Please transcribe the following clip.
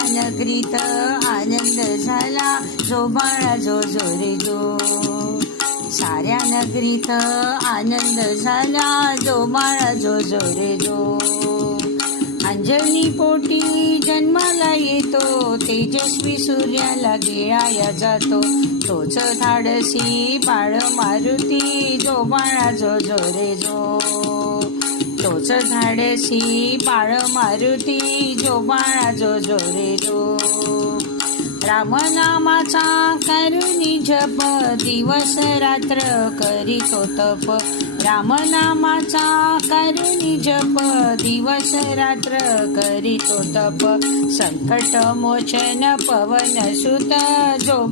साऱ्या नगरीत आनंद झाला, जो बाळा जो जो रे जो. साऱ्या नगरीत आनंद झाला, जो बाळा जो जो रे जो. अंजनी पोटी जन्माला येतो, तेजस्वी सूर्याला गिळाया जातो. तोच धाडसी बाळ मारुती, जो बाळा जो जो रे जो. तोच धाडसी बाळ मारुती, जो बाळा जो जो रे जो. रामनामाचा करुणी जप, दिवस रात्र करीतो तप. रामनामाचा करुणी जप, दिवस रात्र करीतो तप. संकट मोचन पवन सुत, जो